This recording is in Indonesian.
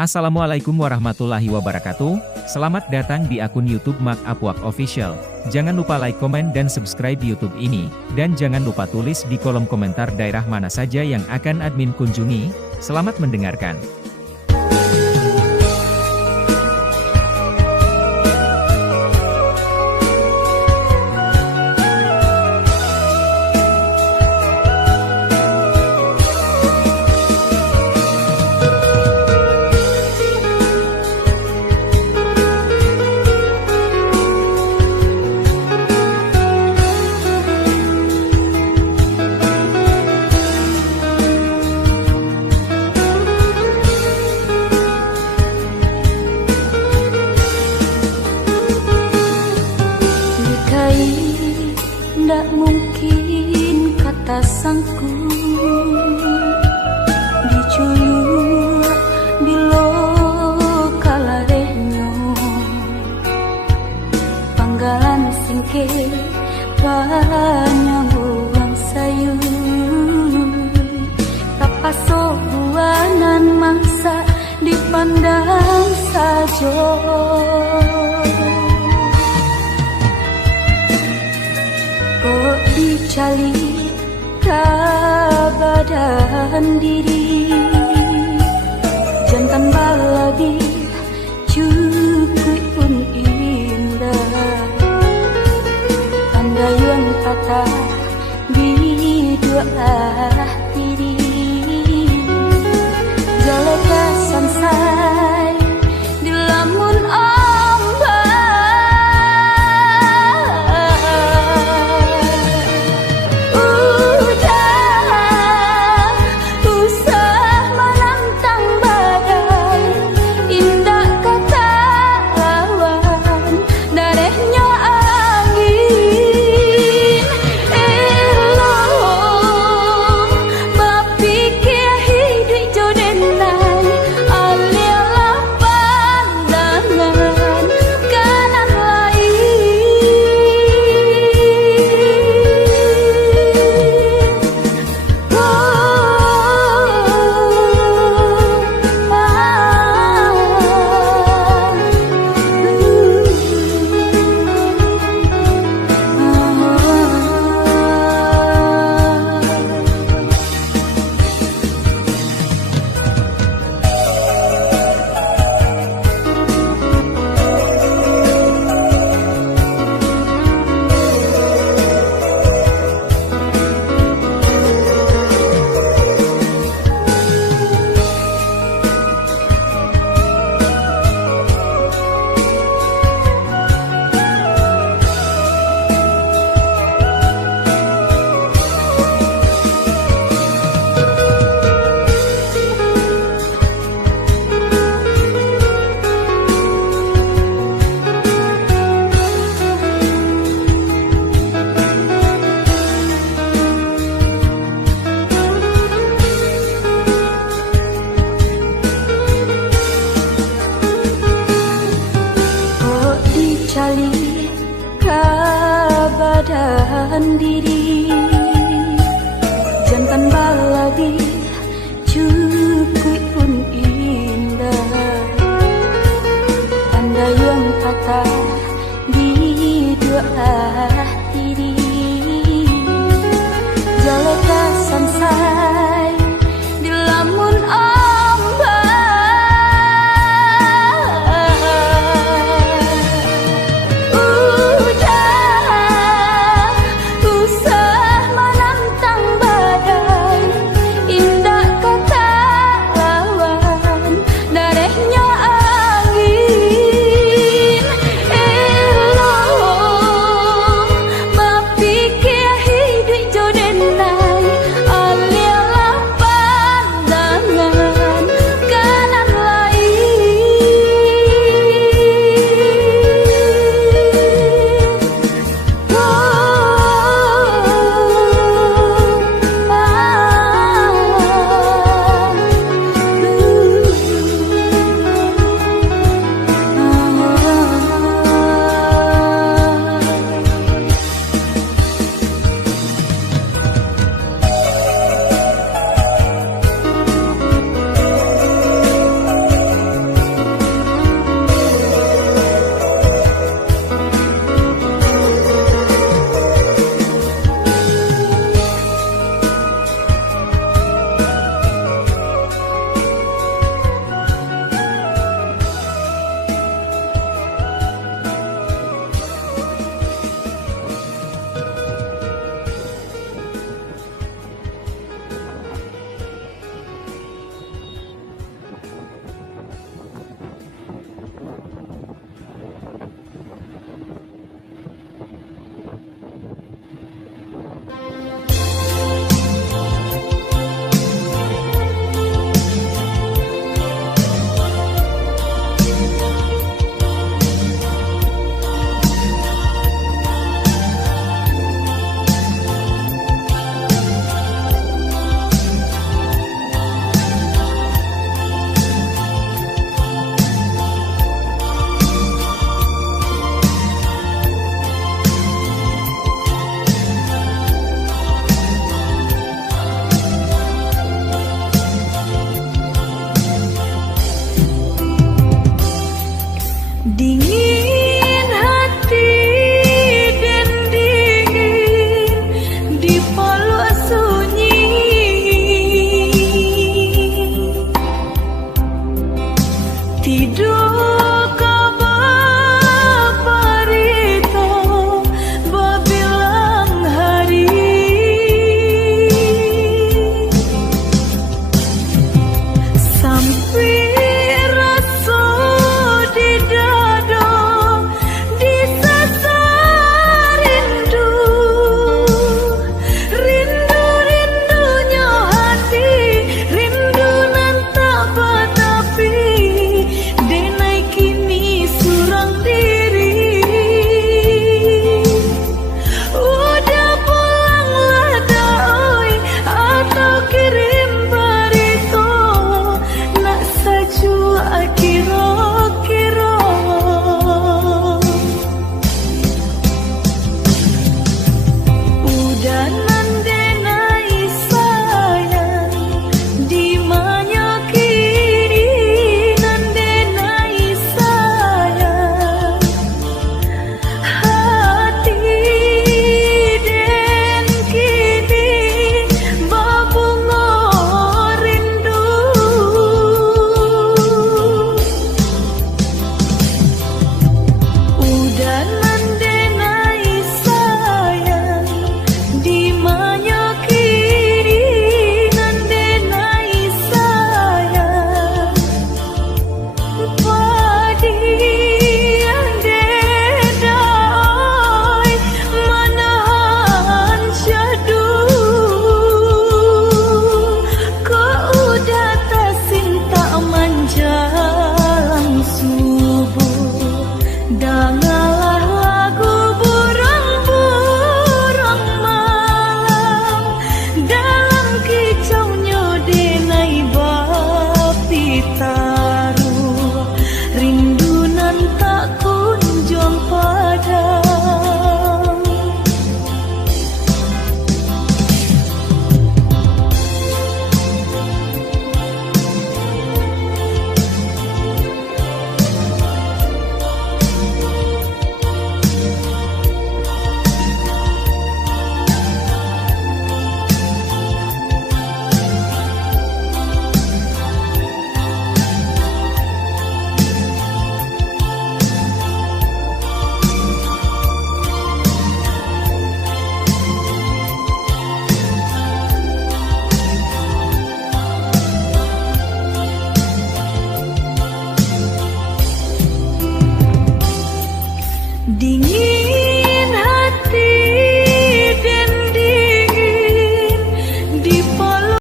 Assalamualaikum warahmatullahi wabarakatuh. Selamat datang di akun YouTube Mak Apwak Official. Jangan lupa like, komen, dan subscribe YouTube ini. Dan jangan lupa tulis di kolom komentar daerah mana saja yang akan admin kunjungi. Selamat mendengarkan. Ndak mungkin kata sangku diculuk bilo kalarenyo panggalan singkir panyambuang sayu tapaso buanan mangsa dipandang sajo. Dicali kabadan diri jantan balabi cukup pun indah andayun patah di dua diri jaleka sansai di lamun kabadan diri jantan baladi cukup pun indah andayun patah di dua diri jaleka sansai di lamun Tidur kabar parito babilang hari sampai rasa di dada disasar rindu rindunya hati rindu nan tak batapi denai kini surang diri udah pulanglah doi atau kirim barito nak sajua kira-kira udah nandenai sayang di mana kini nandenai sayang hati den kini babungo rindu udah nandenai sayang di mana kini nandenai sayang padi andedai manahan syadu kau udah tak cinta menjalang subuh dangalah lagu burang-burang malam dalam kicaunya denai bapi taruh rindu nan tak kunjung padam dingin